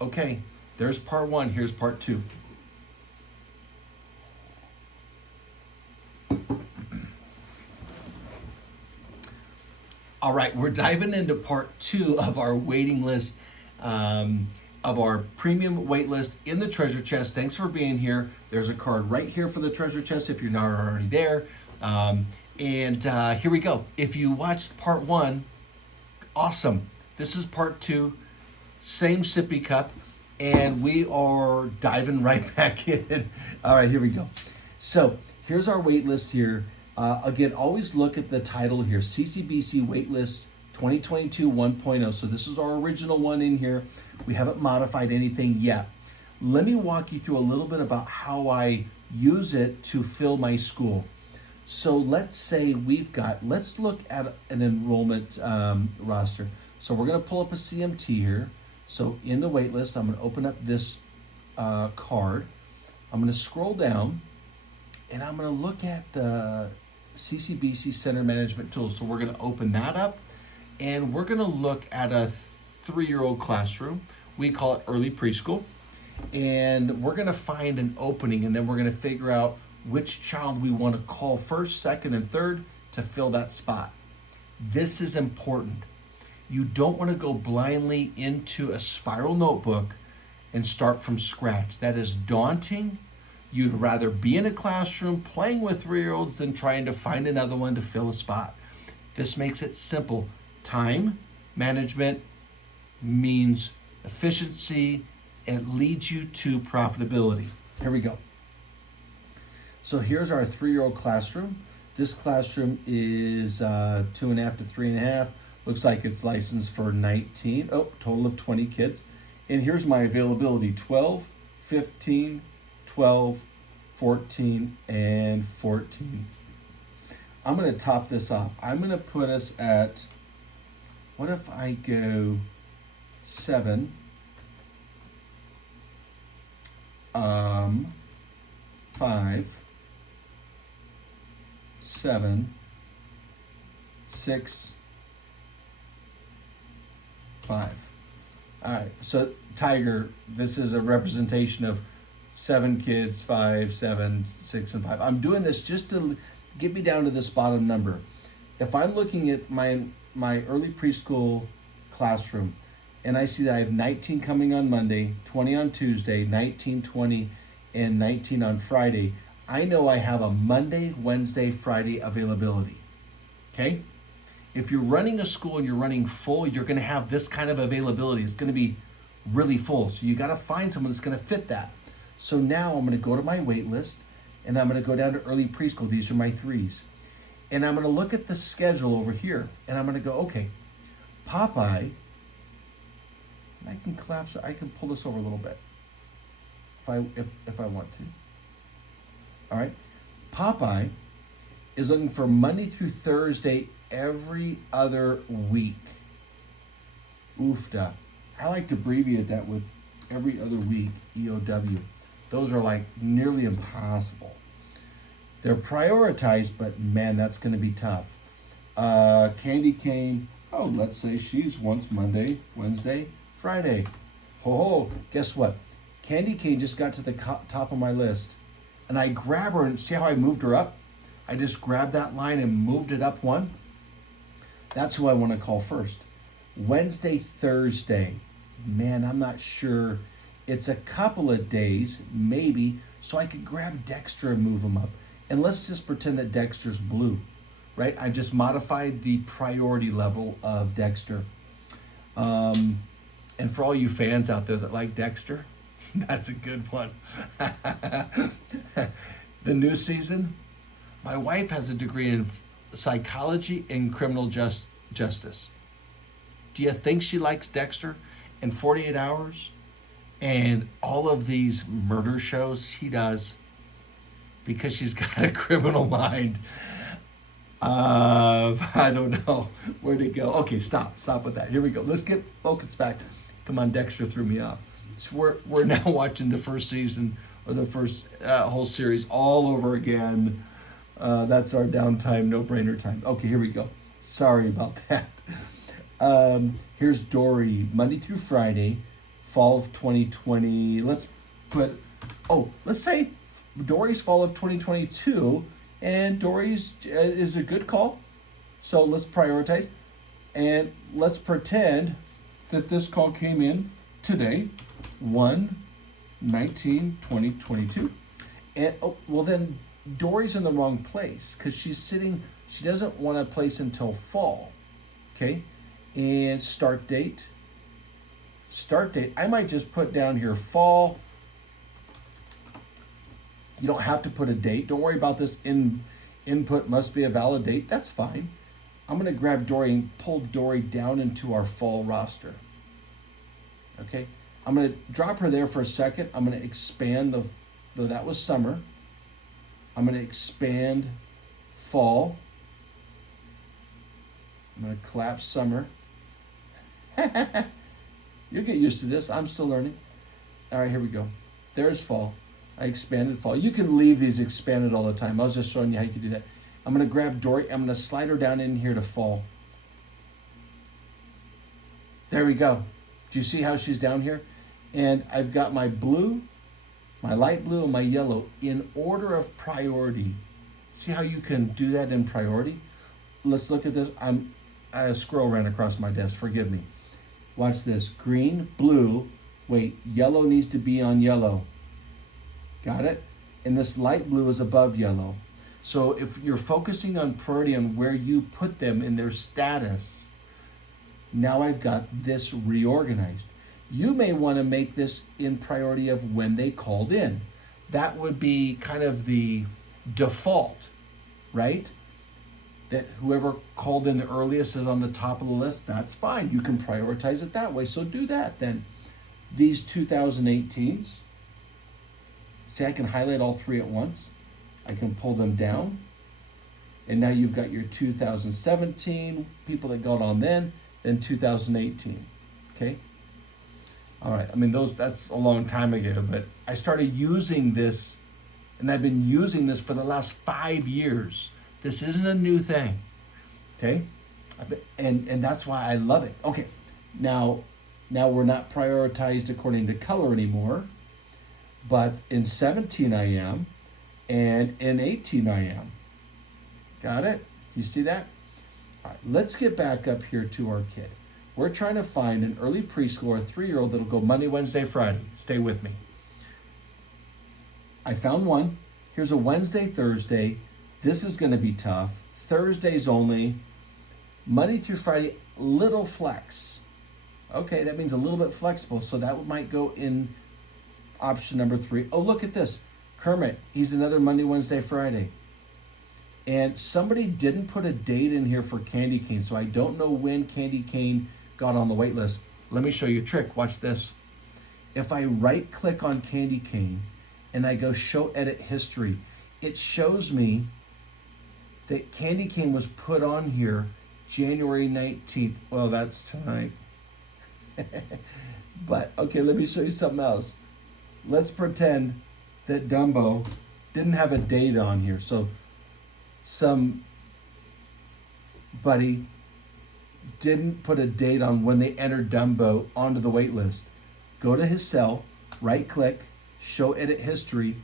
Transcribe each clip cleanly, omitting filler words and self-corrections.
Okay, there's part one. Here's part two. All right, we're diving into part two of our waiting list, of our premium wait list in the treasure chest. Thanks for being here. There's a card right here for the treasure chest if you're not already there. And here we go. If you watched part one, awesome. This is part two, same sippy cup, and we are diving right back in. All right, here we go. So here's our wait list here. Again, always look at the title here, CCBC Waitlist 2022 1.0. So this is our original one in here. We haven't modified anything yet. Let me walk you through a little bit about how I use it to fill my school. So let's say let's look at an enrollment roster. So we're gonna pull up a CMT here. So in the wait list, I'm gonna open up this card. I'm gonna scroll down and I'm gonna look at the CCBC Center Management Tools. So we're gonna open that up and we're gonna look at a 3-year-old classroom. We call it early preschool. And we're gonna find an opening and then we're gonna figure out which child we wanna call first, second, and third to fill that spot. This is important. You don't wanna go blindly into a spiral notebook and start from scratch. That is daunting. You'd rather be in a classroom playing with 3-year-olds than trying to find another one to fill a spot. This makes it simple. Time management means efficiency. It leads you to profitability. Here we go. So here's our 3-year-old classroom. This classroom is 2.5 to 3.5. Looks like it's licensed for 19. Total of 20 kids. And here's my availability: 12, 15, 12, 14, and 14. I'm gonna top this off. I'm gonna put us at, what if I go 7, 5, 7, 6, 5. All right, so Tiger, this is a representation of 7 kids, 5, 7, 6, and 5. I'm doing this just to get me down to this bottom number. If I'm looking at my early preschool classroom and I see that I have 19 coming on Monday, 20 on Tuesday, 19, 20, and 19 on Friday, I know I have a Monday, Wednesday, Friday availability. Okay? If you're running a school and you're running full, you're gonna have this kind of availability. It's gonna be really full. So you gotta find someone that's gonna fit that. So now I'm gonna go to my wait list and I'm gonna go down to early preschool. These are my 3s. And I'm gonna look at the schedule over here and I'm gonna go, okay, Popeye, and I can collapse, I can pull this over a little bit if I want to. All right, Popeye is looking for Monday through Thursday every other week. Oofda. I like to abbreviate that with every other week, EOW. Those are like nearly impossible. They're prioritized, but man, that's gonna be tough. Candy Cane, let's say she's once Monday, Wednesday, Friday. Ho, guess what? Candy Cane just got to the top of my list and I grab her and see how I moved her up? I just grabbed that line and moved it up one. That's who I wanna call first. Wednesday, Thursday, man, I'm not sure. It's a couple of days, maybe, so I could grab Dexter and move him up. And let's just pretend that Dexter's blue, right? I just modified the priority level of Dexter. And for all you fans out there that like Dexter, that's a good one. The new season, my wife has a degree in psychology and criminal justice. Do you think she likes Dexter and 48 Hours and all of these murder shows she does? Because she's got a criminal mind. I don't know where to go. Okay, stop with that. Here we go. Let's get focused back. Come on, Dexter threw me off. So we're now watching the first season or the first whole series all over again. That's our downtime, no-brainer time. Okay, here we go. Sorry about that. Here's Dory, Monday through Friday, fall of 2020. Let's say Dory's fall of 2022, and Dory's is a good call. So let's prioritize, and let's pretend that this call came in today, 1/19/2022. And then Dory's in the wrong place because she doesn't want to place until fall. Okay, and start date, I might just put down here fall. You don't have to put a date. Don't worry about this input must be a valid date. That's fine. I'm going to grab Dory and pull Dory down into our fall roster. Okay, I'm going to drop her there for a second. I'm going to expand that was summer. I'm going to expand fall. I'm going to collapse summer. You'll get used to this. I'm still learning. All right, here we go. There's fall. I expanded fall. You can leave these expanded all the time. I was just showing you how you can do that. I'm going to grab Dory. I'm going to slide her down in here to fall. There we go. Do you see how she's down here? And I've got my blue, my light blue, and my yellow in order of priority. See how you can do that in priority? Let's look at this. A squirrel ran across my desk. Forgive me. Watch this. Green, blue. Wait, yellow needs to be on yellow. Got it? And this light blue is above yellow. So if you're focusing on priority on where you put them in their status, now I've got this reorganized. You may want to make this in priority of when they called in. That would be kind of the default, right? That whoever called in the earliest is on the top of the list. That's fine. You can prioritize it that way. So do that then. These 2018s. See, I can highlight all three at once. I can pull them down. And now you've got your 2017 people that got on then 2018. Okay? All right. I mean, that's a long time ago, but I started using this, and I've been using this for the last 5 years. This isn't a new thing. Okay? And that's why I love it. Okay. Now we're not prioritized according to color anymore. But in 17 I am, and in 18 I am. Got it? You see that? All right, let's get back up here to our kid. We're trying to find an early preschool or a 3-year-old that'll go Monday, Wednesday, Friday. Stay with me. I found one. Here's a Wednesday, Thursday. This is going to be tough. Thursdays only. Monday through Friday, little flex. Okay, that means a little bit flexible. So that might go in option number 3. Oh, look at this. Kermit, he's another Monday, Wednesday, Friday. And somebody didn't put a date in here for Candy Cane, so I don't know when Candy Cane got on the wait list. Let me show you a trick. Watch this. If I right click on Candy Cane and I go show edit history, it shows me that Candy Cane was put on here January 19th. Well, that's tonight. But okay, let me show you something else. Let's pretend that Dumbo didn't have a date on here. So somebody didn't put a date on when they entered Dumbo onto the wait list. Go to his cell, right click, show edit history,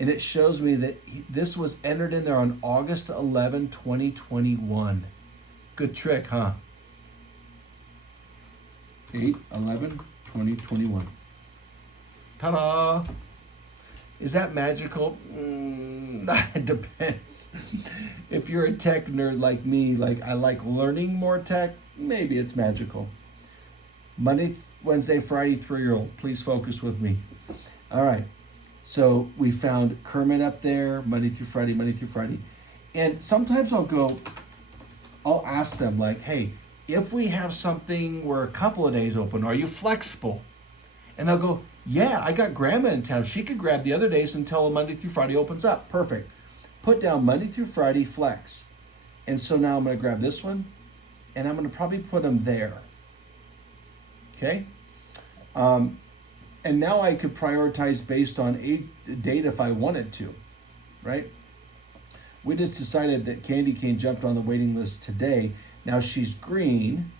and it shows me that this was entered in there on August 11, 2021. Good trick, huh? 8/11/2021. Ta-da! Is that magical? It depends. If you're a tech nerd like me, like I like learning more tech, maybe it's magical. Monday, Wednesday, Friday, 3-year-old. Please focus with me. All right. So we found Kermit up there, Monday through Friday. And sometimes I'll ask them like, hey, if we have something where a couple of days open, are you flexible? And they'll go, yeah, I got grandma in town. She could grab the other days until Monday through Friday opens up. Perfect. Put down Monday through Friday flex. And so now I'm going to grab this one, and I'm going to probably put them there. Okay? And now I could prioritize based on a date if I wanted to, right? We just decided that Candy Cane jumped on the waiting list today. Now she's green,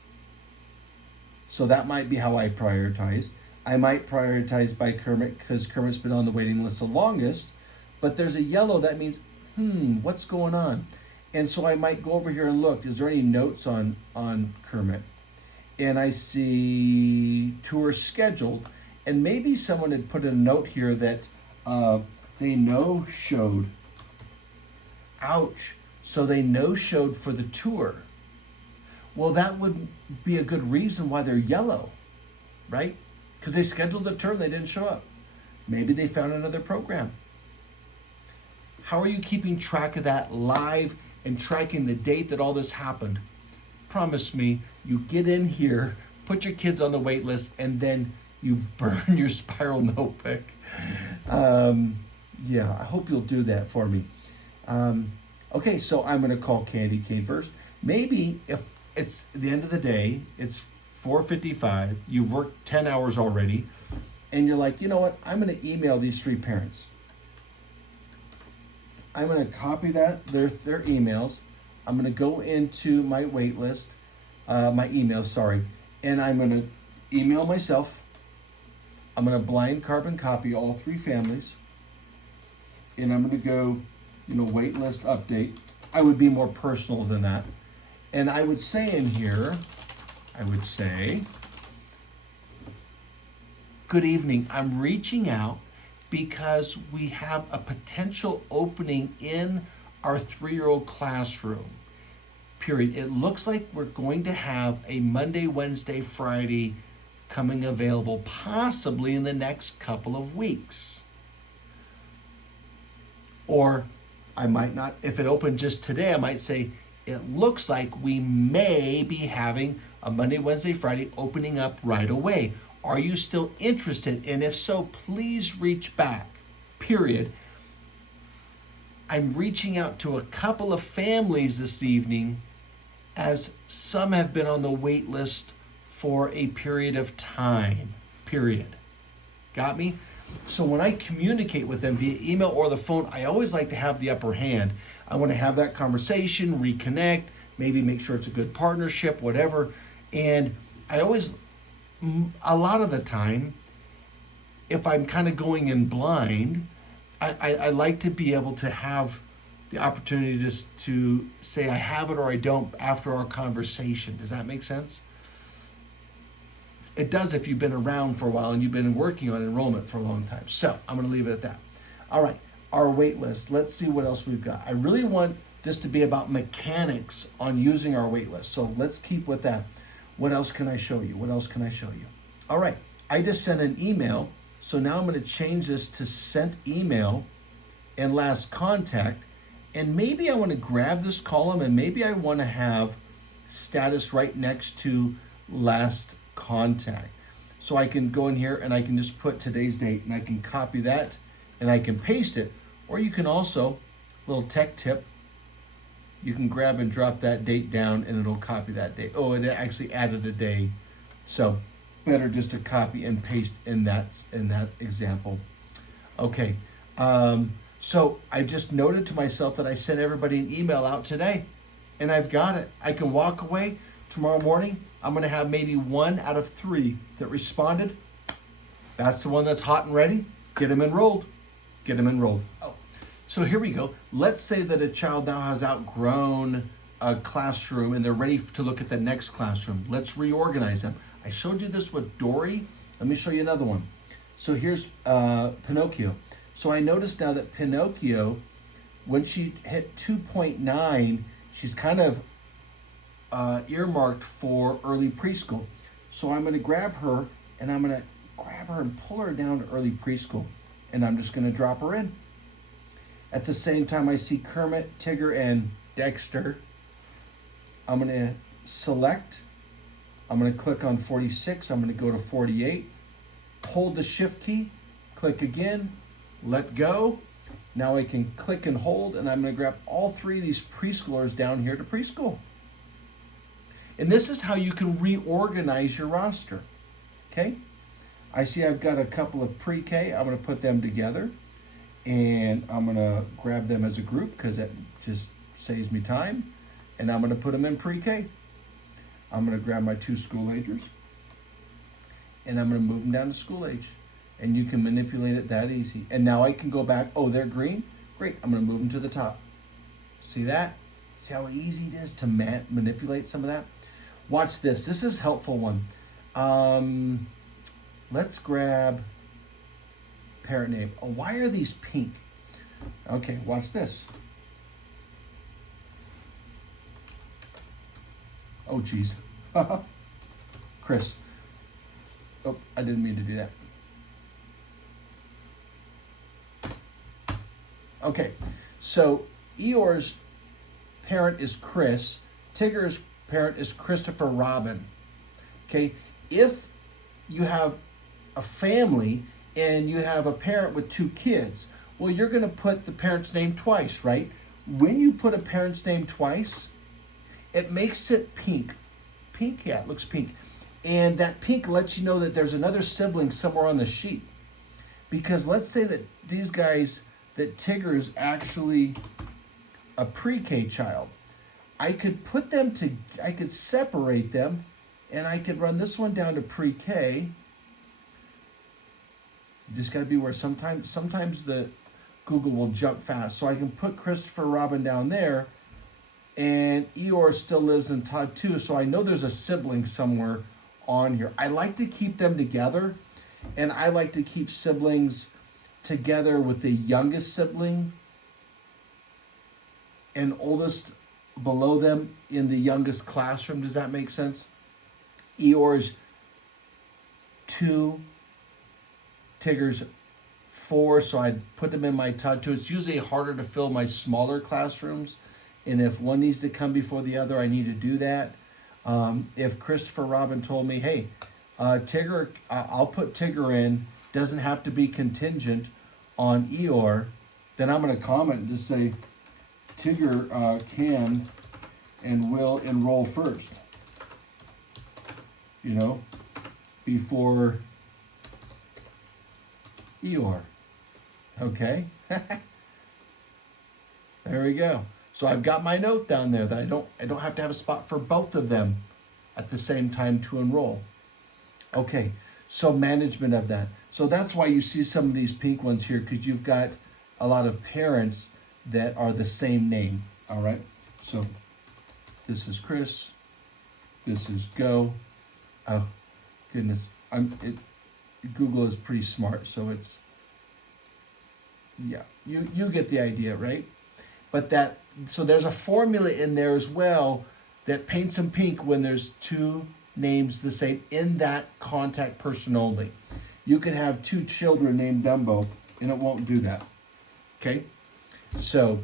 so that might be how I prioritize. I might prioritize by Kermit because Kermit's been on the waiting list the longest, but there's a yellow, that means, what's going on? And so I might go over here and look, is there any notes on Kermit? And I see tour scheduled, and maybe someone had put a note here that they no-showed. Ouch. So they no-showed for the tour. Well, that would be a good reason why they're yellow, right? Because they scheduled the tour and they didn't show up. Maybe they found another program. How are you keeping track of that live and tracking the date that all this happened? Promise me, you get in here, put your kids on the wait list, and then you burn your spiral notebook. Yeah, I hope you'll do that for me. Okay, so I'm going to call Candy Cane first. Maybe if it's the end of the day, it's 4:55, you've worked 10 hours already, and you're like, you know what, I'm going to email these 3 parents. I'm going to copy their emails. I'm going to go into my wait list, my emails, sorry, and I'm going to email myself. I'm going to blind carbon copy all 3 families, and I'm going to go, wait list update. I would be more personal than that. And I would say in here, good evening. I'm reaching out because we have a potential opening in our 3-year-old classroom. Period. It looks like we're going to have a Monday, Wednesday, Friday coming available possibly in the next couple of weeks. Or I might not, if it opened just today, I might say, it looks like we may be having a Monday, Wednesday, Friday opening up right away. Are you still interested? And if so, please reach back, period. I'm reaching out to a couple of families this evening as some have been on the wait list for a period of time, period. Got me? So when I communicate with them via email or the phone, I always like to have the upper hand. I want to have that conversation, reconnect, maybe make sure it's a good partnership, whatever. And I always, a lot of the time, if I'm kind of going in blind, I like to be able to have the opportunity just to say I have it or I don't after our conversation. Does that make sense? It does if you've been around for a while and you've been working on enrollment for a long time. So I'm going to leave it at that. All right, our wait list. Let's see what else we've got. I really want this to be about mechanics on using our wait list. So let's keep with that. What else can I show you? All right, I just sent an email. So now I'm going to change this to sent email and last contact. And maybe I want to grab this column and maybe I want to have status right next to last contact. So I can go in here and I can just put today's date and I can copy that and I can paste it. Or you can also, little tech tip, you can grab and drop that date down and it'll copy that date. Oh, it actually added a day. So better just to copy and paste in that example. Okay, so I just noted to myself that I sent everybody an email out today and I've got it. I can walk away tomorrow morning. I'm going to have maybe 1 out of 3 that responded. That's the one that's hot and ready. Get them enrolled. Oh, so here we go. Let's say that a child now has outgrown a classroom and they're ready to look at the next classroom. Let's reorganize them. I showed you this with Dory. Let me show you another one. So here's Pinocchio. So I noticed now that Pinocchio, when she hit 2.9, she's kind of earmarked for early preschool. So I'm going to grab her and pull her down to early preschool. And I'm just going to drop her in. At the same time, I see Kermit, Tigger, and Dexter. I'm going to select. I'm going to click on 46. I'm going to go to 48. Hold the shift key. Click again. Let go. Now I can click and hold, and I'm going to grab all 3 of these preschoolers down here to preschool. And this is how you can reorganize your roster. Okay? I see I've got a couple of pre-K. I'm going to put them together. And I'm going to grab them as a group because that just saves me time. And I'm going to put them in pre-K. I'm going to grab my 2 school agers. and I'm going to move them down to school age. And you can manipulate it that easy. And now I can go back, oh, they're green? Great, I'm going to move them to the top. See that? See how easy it is to manipulate some of that? Watch this. This is a helpful one. Let's grab parent name. Oh, why are these pink? Okay, watch this. Oh, geez. Chris. Oh, I didn't mean to do that. Okay, so Eeyore's parent is Chris. Tigger's parent is Christopher Robin. Okay, if you have a family and you have a parent with 2 kids, well, you're going to put the parent's name twice, right? When you put a parent's name twice, it makes it pink. Pink, yeah, it looks pink. And that pink lets you know that there's another sibling somewhere on the sheet. Because let's say that these guys, that Tigger is actually a pre-K child. I could put them I could separate them, and I could run this one down to pre-K. You just got to be aware, sometimes the Google will jump fast. So I can put Christopher Robin down there, and Eeyore still lives in Todd 2, so I know there's a sibling somewhere on here. I like to keep them together, and I like to keep siblings together with the youngest sibling and oldest below them in the youngest classroom. Does that make sense? Eeyore's 2, Tigger's 4, so I'd put them in my Todd 2. It's usually harder to fill my smaller classrooms, and if one needs to come before the other, I need to do that. If Christopher Robin told me, hey, Tigger, I'll put Tigger in, doesn't have to be contingent on Eeyore, then I'm going to comment and just say, Tigger can and will enroll first, before Eeyore. Okay? There we go. So I've got my note down there that I don't have to have a spot for both of them at the same time to enroll. Okay, so management of that. So that's why you see some of these pink ones here, because you've got a lot of parents that are the same name. All right, so this is Chris, this is Go. Oh goodness, Google is pretty smart, so it's, yeah, you get the idea, right? But so there's a formula in there as well that paints them pink when there's 2 names the same in that contact person only. You could have 2 children named Dumbo and it won't do that. Okay, so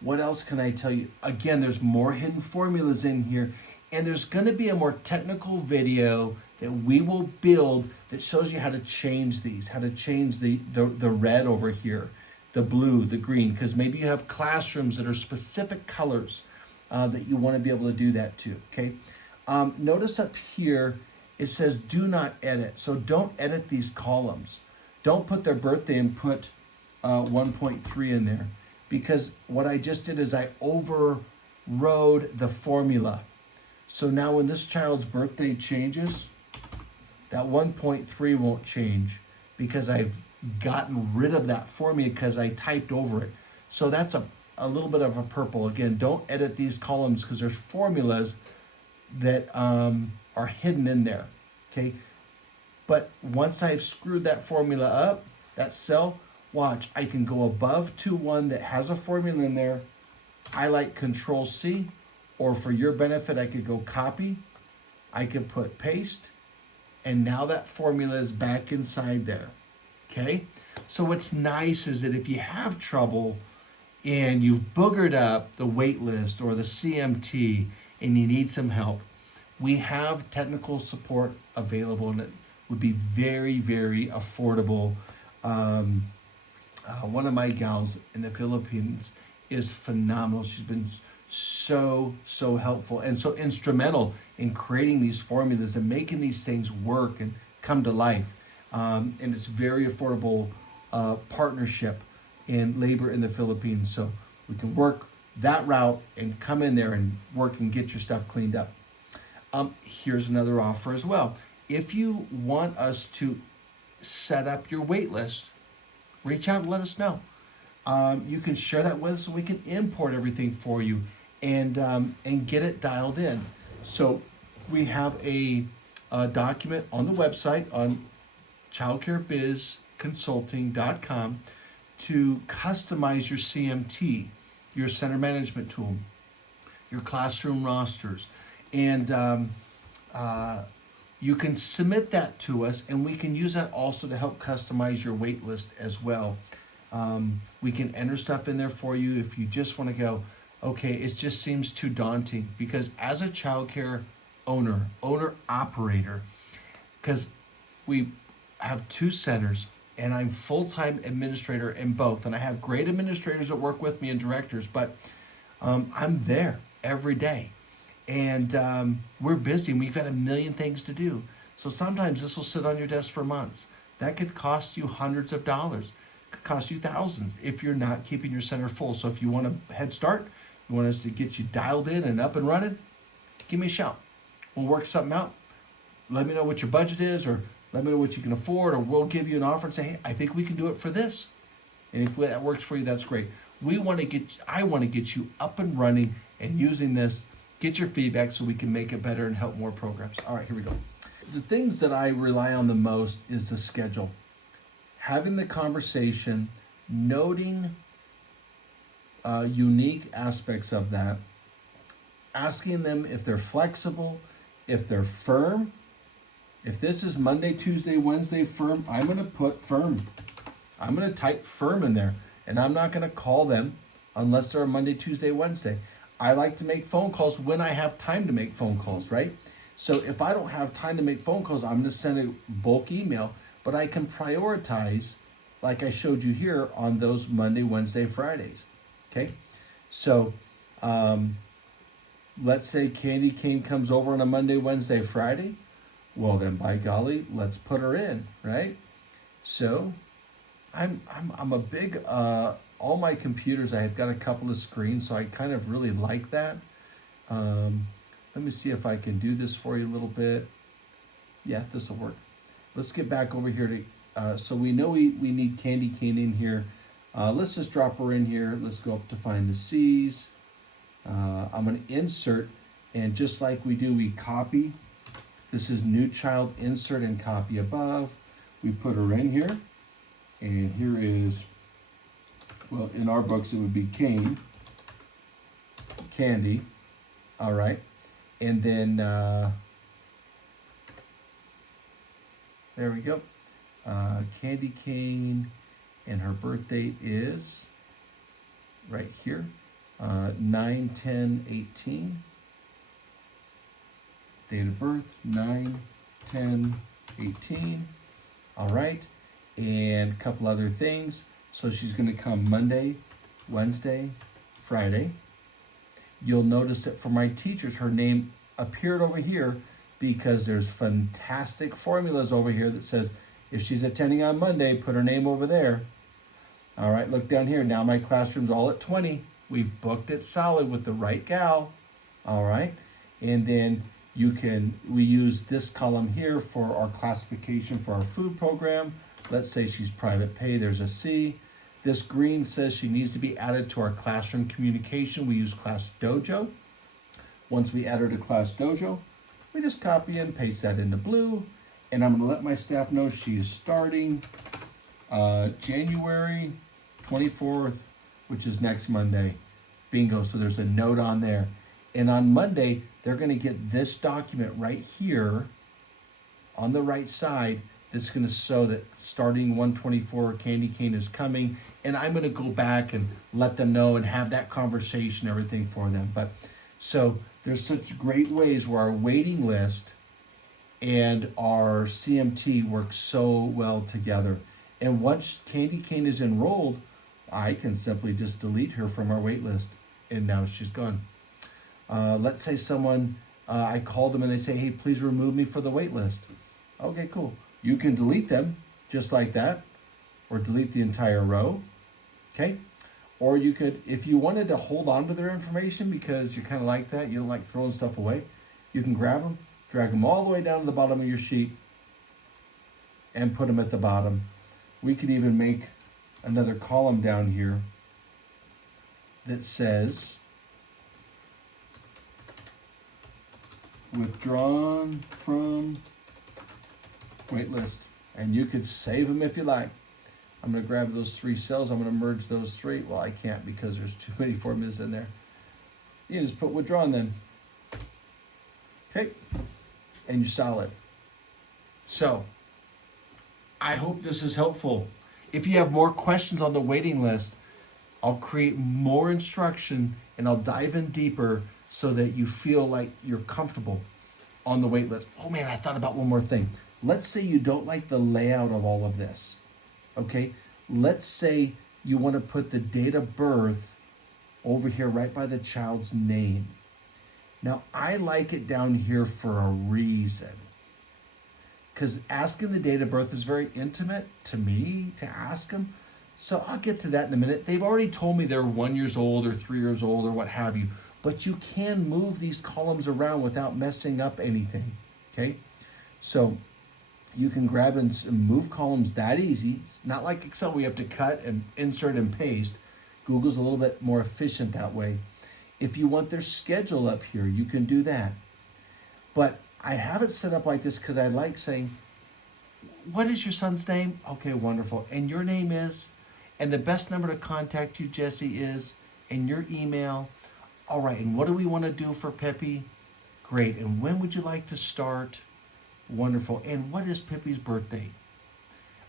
what else can I tell you? Again, there's more hidden formulas in here, and there's going to be a more technical video that we will build that shows you how to change these, how to change the red over here, the blue, the green, because maybe you have classrooms that are specific colors that you want to be able to do that too, okay? Notice up here, it says do not edit. So don't edit these columns. Don't put their birthday and put 1.3 in there, because what I just did is I overrode the formula. So now when this child's birthday changes, that 1.3 won't change because I've gotten rid of that formula because I typed over it. So that's a little bit of a purple. Again, don't edit these columns because there's formulas that are hidden in there, okay? But once I've screwed that formula up, that cell, watch, I can go above to one that has a formula in there. I like Control C, or for your benefit, I could go copy. I could put paste, and now that formula is back inside there, okay? So what's nice is that if you have trouble and you've boogered up the waitlist or the CMT and you need some help, we have technical support available, and it would be very, very affordable. One of my gals in the Philippines is phenomenal. She's been so helpful and so instrumental in creating these formulas and making these things work and come to life. And it's very affordable partnership in labor in the Philippines. So we can work that route and come in there and work and get your stuff cleaned up. Here's another offer as well. if you want us to set up your wait list, reach out and let us know. You can share that with us so we can import everything for you and get it dialed in. So we have a document on the website on childcarebizconsulting.com to customize your CMT, your center management tool, your classroom rosters, and you can submit that to us, and we can use that also to help customize your wait list as well. We can enter stuff in there for you if you just want to go, okay, it just seems too daunting, because as a childcare owner operator, because we have 2 centers and I'm full-time administrator in both, and I have great administrators that work with me and directors, but I'm there every day, and we're busy and we've got a million things to do. So sometimes this will sit on your desk for months. That could cost you hundreds of dollars, could cost you thousands if you're not keeping your center full. So if you want a head start, you want us to get you dialed in and up and running, give me a shout. We'll work something out. Let me know what your budget is, or let me know what you can afford, or we'll give you an offer and say, hey, I think we can do it for this. And if that works for you, that's great. I want to get you up and running and using this, get your feedback so we can make it better and help more programs. All right, here we go. The things that I rely on the most is the schedule. Having the conversation, noting unique aspects of that, asking them if they're flexible, if they're firm. If this is Monday, Tuesday, Wednesday, firm, I'm going to put firm. I'm going to type firm in there, and I'm not going to call them unless they're Monday, Tuesday, Wednesday. I like to make phone calls when I have time to make phone calls, right? So if I don't have time to make phone calls, I'm going to send a bulk email, but I can prioritize, like I showed you here, on those Monday, Wednesday, Fridays. Okay? So let's say Candy Cane comes over on a Monday, Wednesday, Friday. Well, then by golly, let's put her in, right? So I'm a big, all my computers, I've got a couple of screens, so I kind of really like that. Let me see if I can do this for you a little bit. Yeah, this will work. Let's get back over here to, so we know we need Candy Cane in here. Let's just drop her in here. Let's go up to find the C's. I'm going to insert, and just like we do, we copy. This is new child, insert and copy above. We put her in here, and here is, well, in our books it would be Cane, Candy, all right, and then there we go, Candy Cane, and her birth date is right here, 9/10/18. Date of birth, 9/10/18. All right. And a couple other things. So she's going to come Monday, Wednesday, Friday. You'll notice that for my teachers, her name appeared over here because there's fantastic formulas over here that says if she's attending on Monday, put her name over there. All right, look down here. Now my classroom's all at 20. We've booked it solid with the right gal. All right. And then we use this column here for our classification for our food program. Let's say she's private pay, there's a C. This green says she needs to be added to our classroom communication. We use Class Dojo. Once we add her to Class Dojo, we just copy and paste that into blue. And I'm gonna let my staff know she is starting January 24th, which is next Monday. Bingo, so there's a note on there. And on Monday, they're going to get this document right here on the right side that's going to show that starting 1/24, Candy Cane is coming. And I'm going to go back and let them know and have that conversation, everything for them. But so there's such great ways where our waiting list and our CMT work so well together. And once Candy Cane is enrolled, I can simply just delete her from our wait list. And now she's gone. Let's say someone, I call them and they say, hey, please remove me for the wait list. Okay, cool. You can delete them just like that, or delete the entire row, okay? Or you could, if you wanted to hold on to their information because you're kind of like that, you don't like throwing stuff away, you can grab them, drag them all the way down to the bottom of your sheet, and put them at the bottom. We could even make another column down here that says withdrawn from waitlist, and you could save them if you like. I'm going to grab those 3 cells. I'm going to merge those 3. Well, I can't because there's too many formulas in there. You just put withdrawn then. Okay, and you're solid. So I hope this is helpful. If you have more questions on the waiting list, I'll create more instruction and I'll dive in deeper so that you feel like you're comfortable on the wait list. Oh man, I thought about one more thing. Let's say you don't like the layout of all of this. Okay, let's say you want to put the date of birth over here right by the child's name. Now, I like it down here for a reason. Because asking the date of birth is very intimate to me to ask them. So I'll get to that in a minute. They've already told me they're 1 year old or 3 years old or what have you. But you can move these columns around without messing up anything. Okay? So you can grab and move columns that easy. It's not like Excel, we have to cut and insert and paste. Google's a little bit more efficient that way. If you want their schedule up here, you can do that. But I have it set up like this because I like saying, what is your son's name? Okay, wonderful. And your name is? And the best number to contact you, Jesse, is? And your email? All right, and what do we want to do for Peppy? Great. And when would you like to start? Wonderful. And what is Peppy's birthday?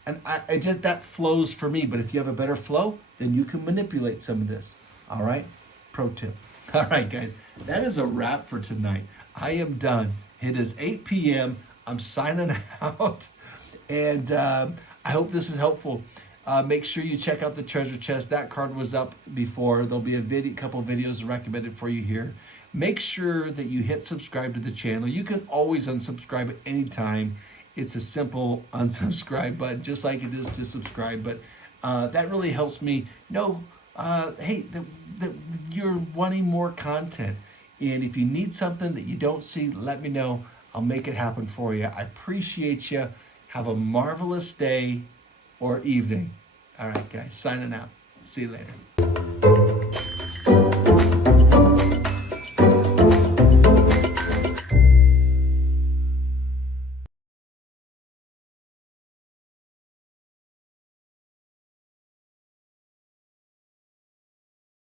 And I just, that flows for me. But if you have a better flow, then you can manipulate some of this. All right? Pro tip. All right, guys. That is a wrap for tonight. I am done. It is 8 p.m. I'm signing out. And I hope this is helpful. Make sure you check out the treasure chest. That card was up before. There'll be a couple videos recommended for you here. Make sure that you hit subscribe to the channel. You can always unsubscribe at any time. It's a simple unsubscribe button, just like it is to subscribe. But that really helps me know, hey, that you're wanting more content. And if you need something that you don't see, let me know. I'll make it happen for you. I appreciate you. Have a marvelous day or evening. All right, guys, signing out. See you later.